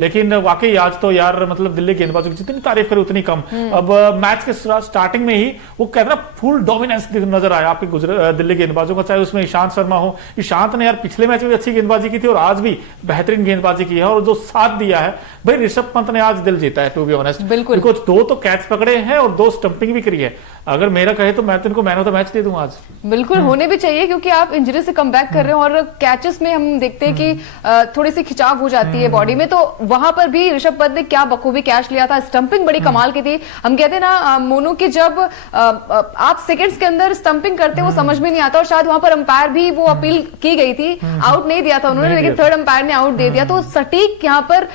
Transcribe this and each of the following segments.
लेकिन वाकई आज तो यार मतलब दिल्ली गेंदबाजों की जितनी तारीफ करें उतनी कम। अब मैच के स्टार्टिंग में ही वो कहते ना फुल डोमिनेंस नजर आया आपके दिल्ली गेंदबाजों का, चाहे उसमें ईशांत शर्मा हो। ईशांत ने यार पिछले मैच में भी अच्छी गेंदबाजी की थी और आज भी बेहतरीन गेंदबाजी की है, और जो साथ दिया है भाई ऋषभ पंत ने आज दिल जीता है टू बी ऑनेस्ट। बिल्कुल, बिकॉज 2 तो कैच पकड़े हैं और 2 स्टंपिंग भी करी है। अगर मेरा कहे तो मैं तो इनको मैन ऑफ द मैच दे दूंगा आज। बिल्कुल होने भी चाहिए, क्योंकि आप इंजरी से कम बैक कर रहे हो और कैचेस में हम देखते हैं कि थोड़ी सी खिंचाव हो जाती है बॉडी में, तो वहां पर भी ऋषभ पंत ने क्या बखूबी कैच लिया था। स्टंपिंग बड़ी कमाल की थी। हम कहते हैं ना मोनू की जब आप सेकंड्स के अंदर स्टंपिंग करते वो समझ में नहीं आता, और शायद वहां पर अंपायर भी वो अपील की गई थी, आउट नहीं दिया था उन्होंने, लेकिन थर्ड अंपायर ने आउट दे दिया। तो सटीक यहाँ पर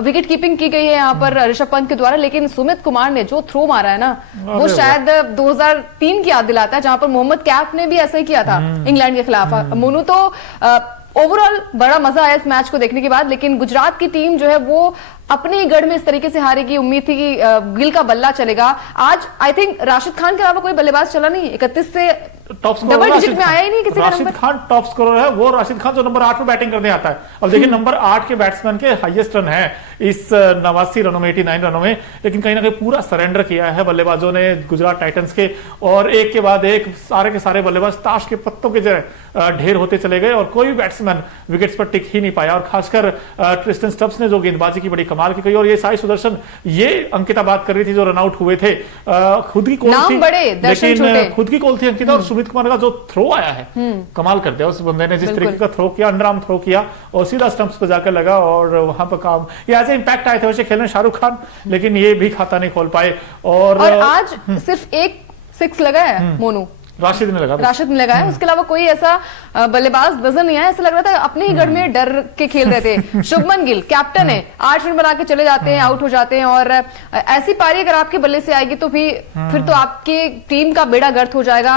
विकेट कीपिंग की गई है यहाँ पर ऋषभ पंत के द्वारा। लेकिन सुमित कुमार ने जो थ्रो मारा है ना, वो शायद 2003 की याद दिलाता है, जहां पर मोहम्मद कैफ ने भी ऐसा ही किया था इंग्लैंड के खिलाफ। मोनू तो ओवरऑल बड़ा मजा आया इस मैच को देखने के बाद। लेकिन गुजरात की टीम जो है वो अपने ही गढ़ में इस तरीके से हारेगी। उम्मीद थी कि गिल का बल्ला चलेगा। आज आई थिंक राशिद खान के अलावा कोई बल्लेबाज चला नहीं। 31 से टॉप स्कोर डबल डिजिट में आया ही नहीं किसी का। राशिद खान टॉप स्कोरर है, वो राशिद खान जो नंबर 8 पे बैटिंग करने आता है। अब देखिए नंबर 8 के बैट्समैन के हाईएस्ट रन है इस 89 रनों में, 89 रनों में, लेकिन कहीं ना कहीं पूरा सरेंडर किया है बल्लेबाजों ने गुजरात टाइटंस के, और एक के बाद एक सारे के सारे बल्लेबाज ताश के पत्तों के जगह ढेर होते चले गए और कोई भी बैट्समैन विकेट्स पर टिक ही नहीं पाया। और खासकर ट्रिस्टन स्टब्स ने जो गेंदबाजी की बड़ी कमाल की, और ये साई सुदर्शन, ये अंकिता बात कर रही थी जो रनआउट हुए थे, खुद की कॉल थी, लेकिन खुद की कॉल थी अंकिता, और सुमित कुमार का जो थ्रो आया है कमाल कर दिया उस बंदे ने, जिस तरीके का थ्रो किया, अंडर आर्म थ्रो किया और सीधा स्टंप्स पे जाकर लगा, और वहां पर काम ये एज ए इंपैक्ट आए थे वैसे खेलने शाहरुख खान, लेकिन ये भी खाता नहीं खोल पाए। और आज सिर्फ एक 6 लगा है मोनू, राशिद ने लगाया। उसके अलावा कोई ऐसा बल्लेबाज नजर नहीं आया। ऐसा लग रहा था अपने ही घर में डर के खेल रहे थे। शुभमन गिल कैप्टन है, 8 रन बना के चले जाते हैं, आउट हो जाते हैं, और ऐसी पारी अगर आपके बल्ले से आएगी तो फिर तो आपकी टीम का बेड़ा गर्क हो जाएगा।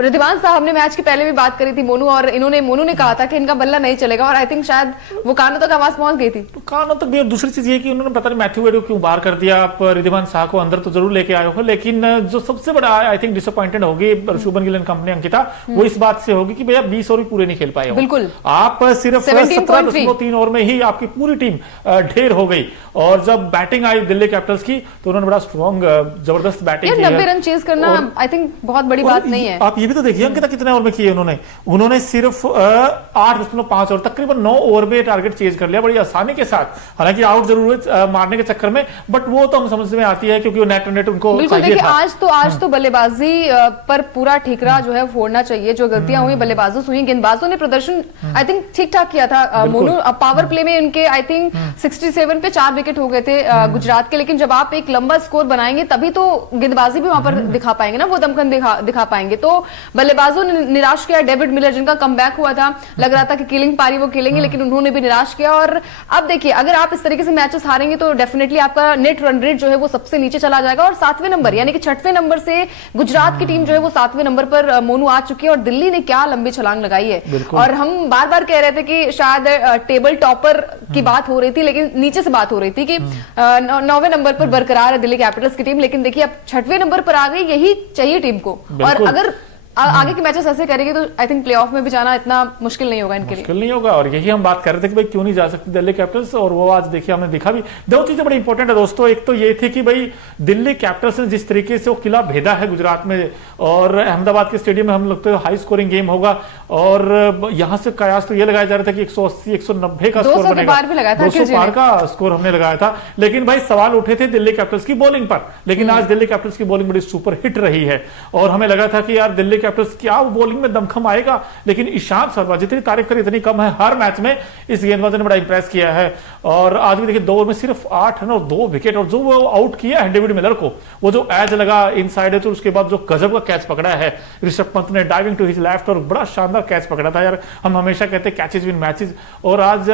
रिद्वान साहब ने मैच के पहले भी बात करी थी मोनू, और मोनू ने कहा था कि इनका बल्ला नहीं चलेगा, और आई थिंक शायद वो कानों तक आवाज पहुंच गई थी। तो कानों तक भी। और दूसरी चीज ये कि उन्होंने पता नहीं मैथ्यू वेड को क्यों बाहर कर दिया। आप रिद्वान साहब को अंदर तो जरूर लेके आए हो, लेकिन जो सबसे बड़ा आई थिंक डिसअपॉइंटेड होगी शुभमन गिल कंपनी अंकिता, वो इस बात से होगी कि भैया 20 ओवर भी पूरे नहीं खेल पाए। बिल्कुल, आप सिर्फ 17.3 ओवर में ही आपकी पूरी टीम ढेर हो गई। और जब बैटिंग आई दिल्ली कैपिटल्स की तो उन्होंने बड़ा स्ट्रॉन्ग जबरदस्त बैटिंग की। 90 रन चेज करना आई थिंक बहुत बड़ी बात नहीं है। आप ये भी तो देखिए अंकिता कितने ओवर में किए उन्होंने सिर्फ 8.5 ओवर, तकरीबन 9 ओवर में टारगेट चेज कर लिया बड़ी आसानी के साथ। हालांकि आउट जरूर हुए मारने के चक्कर में, बट वो तो हम समझ में आती है क्योंकि वो नेट उनको चाहिए था। आज तो बल्लेबाजी पर पूरा ठीकरा जो है फोड़ना चाहिए। जो गलतियां हुई बल्लेबाजों से हुई, गेंदबाजों ने प्रदर्शन आई थिंक ठीक ठाक किया था। मोनू पावर प्ले में उनके आई थिंक 67 पे 4 विकेट हो गए थे गुजरात के, लेकिन जब आप एक लंबा स्कोर बनाएंगे तभी तो गेंदबाजी भी वहां पर दिखा पाएंगे ना, वो दमखम दिखा पाएंगे। तो बल्लेबाजों ने निराश किया। डेविड मिलर जिनका कमबैक हुआ था, लग रहा था कि किलिंग पारी वो खेलेंगे, लेकिन उन्होंने भी निराश किया। और अब देखिए अगर आप इस तरीके से मैचेस हारेंगे तो डेफिनेटली आपका नेट रन रेट जो है वो सबसे नीचे चला जाएगा, और 7वें नंबर यानी कि 6वें नंबर से गुजरात की टीम जो है वो 7वें नंबर पर मोनू आ चुकी है। और दिल्ली ने क्या लंबी छलांग लगाई है। और हम बार बार कह रहे थे कि शायद टेबल टॉपर की बात हो रही थी, लेकिन नीचे से बात हो रही थी कि 9वें नंबर पर बरकरार है दिल्ली कैपिटल्स की टीम, लेकिन देखिए अब 6वें नंबर पर आ गई। यही चाहिए टीम को, और अगर आगे के मैचेस ऐसे करेंगे तो आई थिंक प्लेऑफ में भी जाना इतना मुश्किल नहीं होगा इनके लिए। मुश्किल नहीं होगा, और यही हम बात कर रहे थे कि भाई क्यों नहीं जा सकती दिल्ली कैपिटल्स, और वो आज देखिए हमने दिखा भी। 2 चीजें बड़ी इंपॉर्टेंट है दोस्तों। एक तो ये थी कि भाई दिल्ली कैपिटल्स ने जिस तरीके से वो किला भेदा है गुजरात में, और अहमदाबाद के स्टेडियम में हम लोग तो हाई स्कोरिंग गेम होगा, और यहां से कयास तो ये लगाया जा रहा था कि 180-190 का स्कोर बनेगा, 200 पार का स्कोर हमने लगाया था। लेकिन भाई सवाल उठे थे दिल्ली कैपिटल्स की बॉलिंग पर, लेकिन आज दिल्ली कैपिटल्स की बॉलिंग बड़ी सुपर हिट रही है, और हमें लगा था कि यार दिल्ली कैपिटल्स क्या बॉलिंग में दमखम आएगा, लेकिन ईशांत शर्मा जितनी तारीफ करी इतनी कम है। हर मैच में इस गेंदबाज ने बड़ा इंप्रेस किया है, और आज भी देखिए 2 ओवर में सिर्फ 8 रन और 2 विकेट, और जो वो आउट किया है डेविड मिलर को, वो जो एज लगा इनसाइड है, तो उसके बाद जो गजब का कैच पकड़ा है ऋषभ पंत ने डाइविंग टू हिज लेफ्ट, और बड़ा शानदार कैच पकड़ा था यार। हम हमेशा कहते हैं कैचेस विन मैचेस, और आज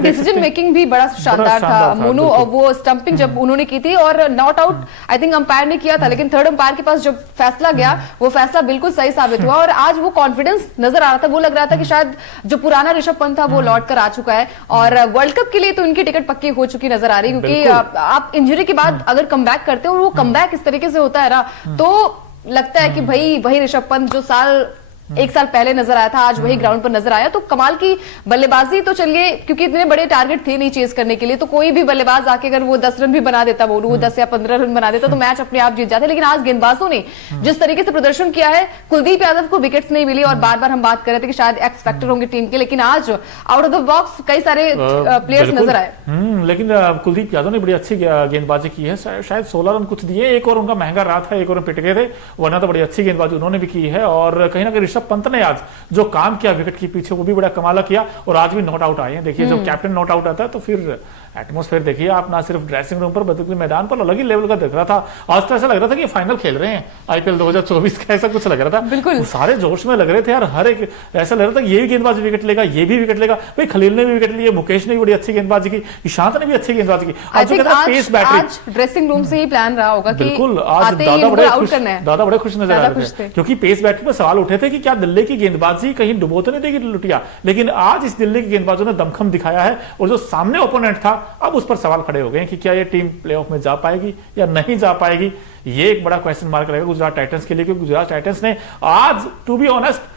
डिसीजन मेकिंग भी बड़ा शानदार था मोनू। वो स्टंपिंग जब उन्होंने की थी और not out I think umpire ने किया था, लेकिन थर्ड अंपायर के पास जब फैसला गया वो फैसला बिल्कुल सही साबित हुआ, और आज वो कॉन्फिडेंस नजर आ रहा था। वो लग रहा था कि शायद जो पुराना ऋषभ पंत था वो लौट कर आ चुका है, और वर्ल्ड कप के लिए तो उनकी टिकट पक्की हो चुकी नजर आ रही है, क्योंकि आप इंजरी के बाद अगर कमबैक करते हो, वो कमबैक इस तरीके से होता है ना, तो लगता है कि भाई वही ऋषभ पंत जो साल एक साल पहले नजर आया था, आज वही ग्राउंड पर नजर आया। तो कमाल की बल्लेबाजी तो चलिए, क्योंकि इतने बड़े टारगेट थे नहीं चेस करने के लिए, तो कोई भी बल्लेबाज आके अगर वो 10 रन भी बना देता, वो 10 या 15 रन बना देता तो मैच अपने आप जीत जाते। लेकिन आज गेंदबाजों ने जिस तरीके से प्रदर्शन किया है, कुलदीप यादव को विकेट्स नहीं मिली और बार बार हम बात कर रहे थे कि शायद एक्स फैक्टर होंगे टीम के, लेकिन आज आउट ऑफ द बॉक्स कई सारे प्लेयर्स नजर आए। लेकिन कुलदीप यादव ने बड़ी अच्छी गेंदबाजी की है, शायद 16 रन कुछ दिए, एक और उनका महंगा रहा था, एक और पिट गए थे, वरना तो बड़ी अच्छी गेंदबाजी उन्होंने भी की है। और कहीं ना कहीं ऋषभ पंत ने आज जो काम किया विकेट के पीछे वो भी बड़ा कमाल किया, और आज भी नॉट आउट आए हैं। देखिए जब कैप्टन नॉट आउट आता है तो फिर एटमॉस्फेयर देखिए आप, ना सिर्फ ड्रेसिंग रूम पर बल्कि मैदान पर अलग ही लेवल का दिख रहा था। आज तो ऐसा लग रहा था कि फाइनल खेल रहे हैं आईपीएल 2024 का, ऐसा कुछ लग रहा था। बिल्कुल सारे जोश में लग रहे थे यार, हर एक ऐसा लग रहा था कि ये भी गेंदबाज विकेट लेगा, ये भी विकेट लेगा। भाई खलील ने भी विकेट लिए, मुकेश ने भी बड़ी अच्छी गेंदबाजी की, ईशांत ने भी अच्छी गेंदबाजी की। आज ड्रेसिंग रूम से ही प्लान रहा होगा कि बिल्कुल आज दादा बड़े खुश नजर आ रहे थे, क्योंकि पेस बैटिंग में सवाल उठे थे कि क्या दिल्ली की गेंदबाजी कहीं डुबो तो नहीं देगी लुटिया, लेकिन आज इस दिल्ली की गेंदबाजों ने दमखम दिखाया है। और जो सामने ओपोनेंट था अब उस पर सवाल खड़े हो गए कि क्या ये टीम प्लेऑफ में जा पाएगी या नहीं जा पाएगी। ये एक बड़ा क्वेश्चन मार्क रहेगा गुजरात टाइटंस के लिए, क्योंकि गुजरात टाइटंस ने आज टू बी ऑनेस्ट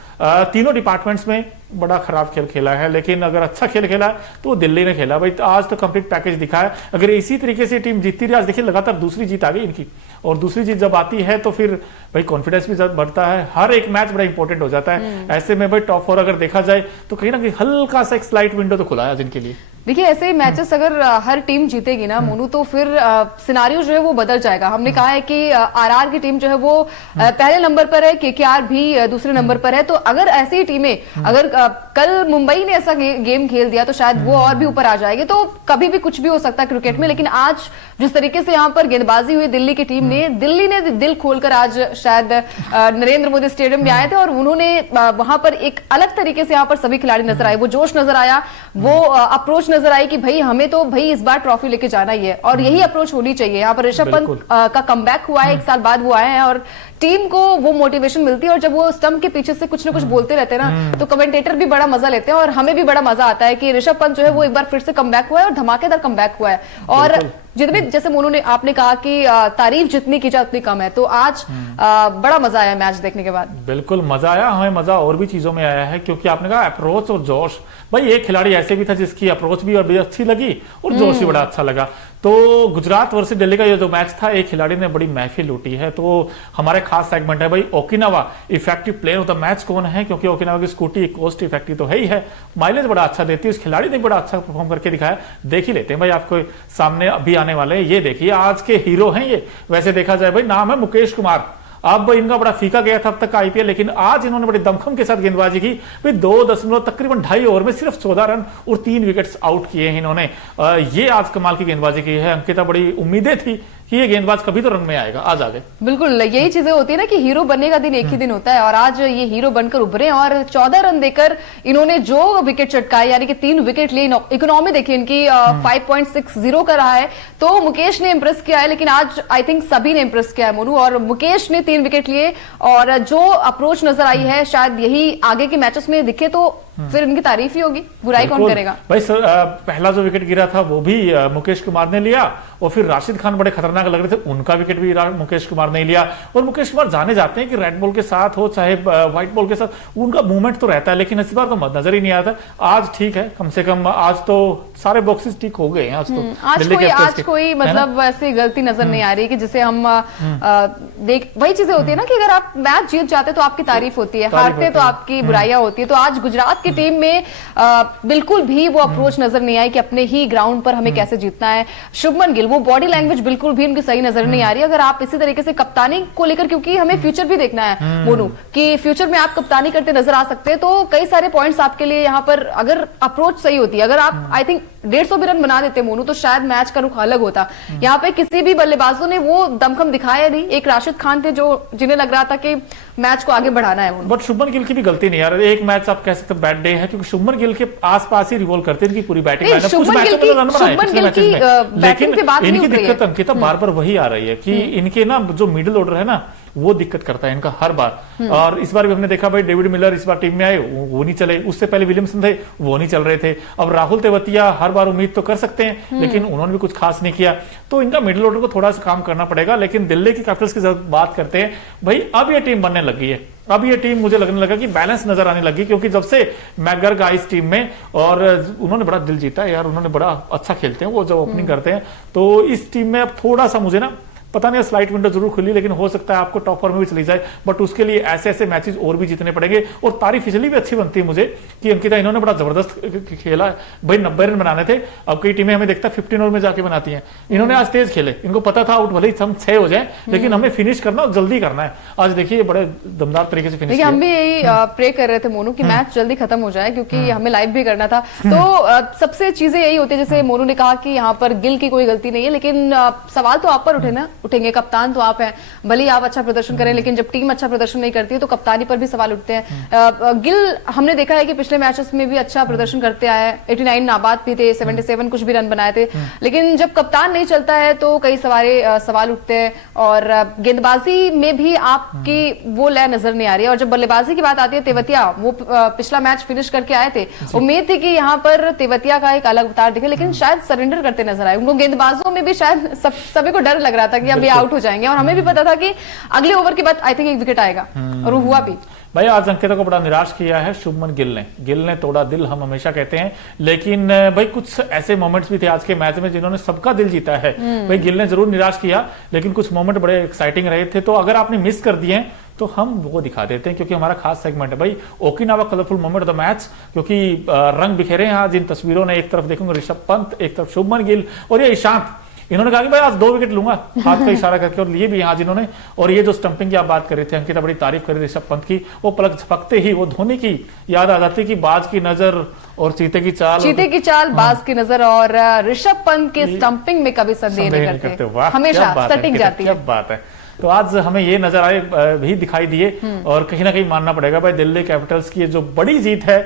तीनों डिपार्टमेंट्स में बड़ा खराब खेल खेला है, लेकिन अगर अच्छा खेल खेला है तो दिल्ली ने खेला। भाई आज तो कंप्लीट पैकेज दिखा है। अगर इसी तरीके से टीम जीतती रही, आज देखिए लगातार दूसरी जीत आ गई इनकी, और दूसरी जीत जब आती है तो फिर भाई कॉन्फिडेंस भी बढ़ता है, हर एक मैच बड़ा इंपॉर्टेंट हो जाता है। ऐसे में भाई टॉप 4 अगर देखा जाए तो कहीं ना कहीं हल्का सा एक स्लाइट विंडो तो खुला है आज इनके लिए। देखिए ऐसे मैचेस अगर हर टीम जीतेगी ना मोनू, तो फिर सिनारियो जो है वो बदल जाएगा। हमने कहा है कि आरआर की टीम जो है वो पहले नंबर पर है, केकेआर भी दूसरे नंबर पर है। तो अगर ऐसी टीमें, अगर कल मुंबई ने ऐसा गेम खेल दिया तो शायद वो और भी ऊपर आ जाएगी। तो कभी भी कुछ भी हो सकता है क्रिकेट में, लेकिन आज जिस तरीके से यहाँ पर गेंदबाजी हुई दिल्ली की टीम ने, दिल्ली ने दिल खोलकर आज शायद नरेंद्र मोदी स्टेडियम में आए थे और उन्होंने वहां पर एक अलग तरीके से यहाँ पर सभी खिलाड़ी नजर आए, वो जोश नजर आया, वो अप्रोच नजर आई कि भाई हमें तो भाई इस बार ट्रॉफी लेके जाना ही है, और यही अप्रोच होनी चाहिए। यहाँ पर ऋषभ पंत का कमबैक हुआ है, 1 साल बाद वो आए हैं और टीम को वो मोटिवेशन मिलती है। और जब वो स्टंप के पीछे से कुछ ना कुछ बोलते रहते हैं ना, तो कमेंटेटर भी बड़ा मजा लेते हैं और हमें भी बड़ा मजा आता है कि ऋषभ पंत जो है वो एक बार फिर से कमबैक हुआ है और धमाकेदार कमबैक हुआ है। और जितनी जैसे मोनू ने आपने कहा कि तारीफ जितनी की जाए उतनी कम है, तो आज बड़ा मजा आया मैच देखने के बाद। बिल्कुल मजा आया, हमें मजा और भी चीजों में आया है, क्योंकि आपने कहा अप्रोच और जोश। भाई एक खिलाड़ी ऐसे भी था जिसकी अप्रोच भी और अच्छी लगी और जोश भी बड़ा अच्छा लगा। तो गुजरात वर्सेस दिल्ली का ये जो मैच था, एक खिलाड़ी ने बड़ी महफिल लूटी है। तो हमारे खास सेगमेंट है भाई Okinawa effective player of the match कौन है, क्योंकि ओकिनावा की स्कूटी कोस्ट इफेक्टिव तो है ही है, माइलेज बड़ा अच्छा देती है। उस खिलाड़ी ने बड़ा अच्छा परफॉर्म करके दिखाया। देख ही लेते हैं भाई, आपको सामने अभी आने वाले हैं, ये देखिए आज के हीरो हैं ये। वैसे देखा जाए भाई नाम है मुकेश कुमार, अब इनका बड़ा फीका गया था अब तक का आईपीएल, लेकिन आज इन्होंने बड़े दमखम के साथ गेंदबाजी की। भाई 2 तकरीबन 2.5 ओवर में सिर्फ 14 रन और 3 विकेट्स आउट किए हैं इन्होंने। ये आज कमाल की गेंदबाजी की है। अंकिता बड़ी उम्मीदें थी कि ये गेंदबाज कभी तो रंग में आएगा, आज आ गए। बिल्कुल यही चीजें होती है ना कि हीरो बनने का दिन एक ही दिन होता है, और आज ये हीरो बनकर उभरे और 14 रन देकर इन्होंने जो विकेट चटकाए, यानी कि 3 विकेट लिए। इकोनॉमी देखिए इनकी 5.60 का रहा है। तो मुकेश ने इंप्रेस किया है, लेकिन आज आई थिंक सभी ने इंप्रेस किया है मोनू, और मुकेश ने 3 विकेट लिए और जो अप्रोच नजर आई है शायद यही आगे के मैचेस में दिखे तो फिर इनकी तारीफ ही होगी, बुराई कौन करेगा। भाई सर पहला जो विकेट गिरा था वो भी मुकेश कुमार ने लिया, और फिर राशिद खान बड़े खतरनाक लग रहे थे, उनका विकेट भी मुकेश कुमार ने लिया। और मुकेश कुमार जाने जाते हैं कि रेड बॉल के साथ हो चाहे व्हाइट बॉल के साथ उनका मूवमेंट तो रहता है, लेकिन इस बार तो नजर ही नहीं आता। आज ठीक है, कम से कम आज तो सारे बॉक्सेस ठीक हो गए हैं। आज तो आज कोई मतलब ऐसी गलती नजर नहीं आ रही कि जिसे हम देख, वही चीजें होती है ना कि अगर आप मैच जीत जाते तो आपकी तारीफ होती है, हारते तो आपकी बुराइयां होती है। तो आज गुजरात की टीम में बिल्कुल भी वो अप्रोच नजर नहीं आई कि अपने ही ग्राउंड पर हमें कैसे जीतना है। शुभमन गिल, वो बॉडी लैंग्वेज बिल्कुल भी उनकी सही नजर नहीं आ रही। अगर आप इसी तरीके से कप्तानी को लेकर, क्योंकि हमें फ्यूचर भी देखना है मोनू, कि फ्यूचर में आप कप्तानी करते नजर आ सकते हैं, तो कई सारे पॉइंट्स आपके लिए यहाँ पर अगर अप्रोच सही होती है, अगर आप आई थिंक 150 भी रन बना देते मोनू, तो शायद मैच का रुख अलग होता। यहाँ पे किसी भी बल्लेबाजों ने वो दमखम दिखाया नहीं। एक राशिद खान थे जो जिन्हें लग रहा था कि मैच को आगे बढ़ाना है। बट शुभमन गिल की भी गलती नहीं यार, एक मैच आप कह सकते हैं बैड डे है, क्योंकि शुभमन गिल के आसपास ही रिवॉल्व करते हैं इनकी पूरी बैटिंग लाइनअप। कुछ मैचों में रन बनाए पिछले मैचेस में, लेकिन इनकी दिक्कत अंकिता बार बार वही आ रही है कि इनके ना जो मिडिल ऑर्डर है ना वो दिक्कत करता है इनका हर बार। और इस बार भी हमने देखा भाई डेविड मिलर इस बार टीम में आए, वो नहीं चले, उससे पहले विलियमसन थे वो नहीं चल रहे थे। अब राहुल तेवतिया हर बार उम्मीद तो कर सकते हैं, लेकिन उन्होंने भी कुछ खास नहीं किया। तो इनका मिडिल ऑर्डर को थोड़ा सा काम करना पड़ेगा। लेकिन दिल्ली की कैपिटल्स की बात करते हैं भाई, अब ये टीम बनने लग गई है। अब ये टीम मुझे लगने लगा कि बैलेंस नजर आने लगी, क्योंकि जब से मैकगर्ग आए इस टीम में और उन्होंने बड़ा दिल जीता है यार, उन्होंने बड़ा अच्छा खेलते हैं वो जब ओपनिंग करते हैं। तो इस टीम में अब थोड़ा सा मुझे ना पता नहीं, स्लाइट विंडो जरूर खुली, लेकिन हो सकता है आपको टॉप 4 में भी चली जाए, बट उसके लिए ऐसे ऐसे मैचेस और भी जीतने पड़ेंगे। और तारीफ इसलिए भी अच्छी बनती है मुझे कि अंकिता इन्होंने बड़ा जबरदस्त खेला है भाई। 90 रन बनाने थे, अब कई टीमें हमें देखता है 15 ओवर में जाके बनाती हैं, इन्होंने आज तेज खेले, इनको पता था आउट भले ही हम 6 हो जाए लेकिन हमें फिनिश करना और जल्दी करना है। आज देखिए बड़े दमदार तरीके से फिनिश। हम भी यही प्रे कर रहे थे मोनू कि मैच जल्दी खत्म हो जाए, क्योंकि हमें लाइव भी करना था। तो सबसे चीजें यही होती है, जैसे मोनू ने कहा कि यहाँ पर गिल की कोई गलती नहीं है, लेकिन सवाल तो आप पर उठेंगे, कप्तान तो आप हैं, भले ही आप अच्छा प्रदर्शन करें, लेकिन जब टीम अच्छा प्रदर्शन नहीं करती है तो कप्तानी पर भी सवाल उठते हैं। गिल हमने देखा है कि पिछले मैचेस में भी अच्छा प्रदर्शन करते आए हैं, 89 नाबाद भी थे, 77 कुछ भी रन बनाए थे, लेकिन जब कप्तान नहीं चलता है तो कई सारे सवाल उठते हैं। और गेंदबाजी में भी आपकी वो लय नजर नहीं आ रही है। और जब बल्लेबाजी की बात आती है, तेवतिया वो पिछला मैच फिनिश करके आए थे, उम्मीद थी कि यहाँ पर तेवतिया का एक अलग अवतार दिखे, लेकिन शायद सरेंडर करते नजर आए। उनको गेंदबाजों में भी शायद सभी को डर लग रहा था कि अब ये आउट हो जाएंगे, और हमें भी पता था कि अगले ओवर के बाद आई थिंक एक विकेट आएगा, और वो हुआ भी। भाई आज अंकिता को बड़ा निराश किया है शुभमन गिल ने तोड़ा दिल, हम हमेशा कहते हैं, लेकिन भाई कुछ ऐसे मोमेंट्स भी थे आज के मैच में जिन्होंने सबका दिल जीता है। भाई गिल ने जरूर निराश किया, लेकिन कुछ मोमेंट बड़े एक्साइटिंग रहे थे। तो अगर आपने मिस कर दिए तो हम वो दिखा देते हैं, क्योंकि हमारा खास सेगमेंट है भाई Okinawa colourful moment of the match, क्योंकि रंग बिखेरे हैं आज इन तस्वीरों ने। एक तरफ देखूंगा ऋषभ पंत, एक तरफ शुभमन गिल, और ये ईशांत, इन्होंने कहा कि भाई आज 2 विकेट लूंगा, हाथ का इशारा करके, और लिए भी आज इन्होंने। और ये जो स्टंपिंग की आप बात कर रहे थे, अंकिता बड़ी तारीफ कर रही ऋषभ पंत की, वो पलक झपकते ही वो धोनी की याद आ जाती कि बाज की नजर और चीते की चाल, बाज की नजर, और ऋषभ पंत के स्टंपिंग में कभी संदेह नहीं करते, हमेशा सेटिंग जाती है। क्या बात है। तो आज हमें ये नजर आए भी दिखाई दिए, और कहीं ना कहीं मानना पड़ेगा भाई दिल्ली कैपिटल्स की ये जो बड़ी जीत है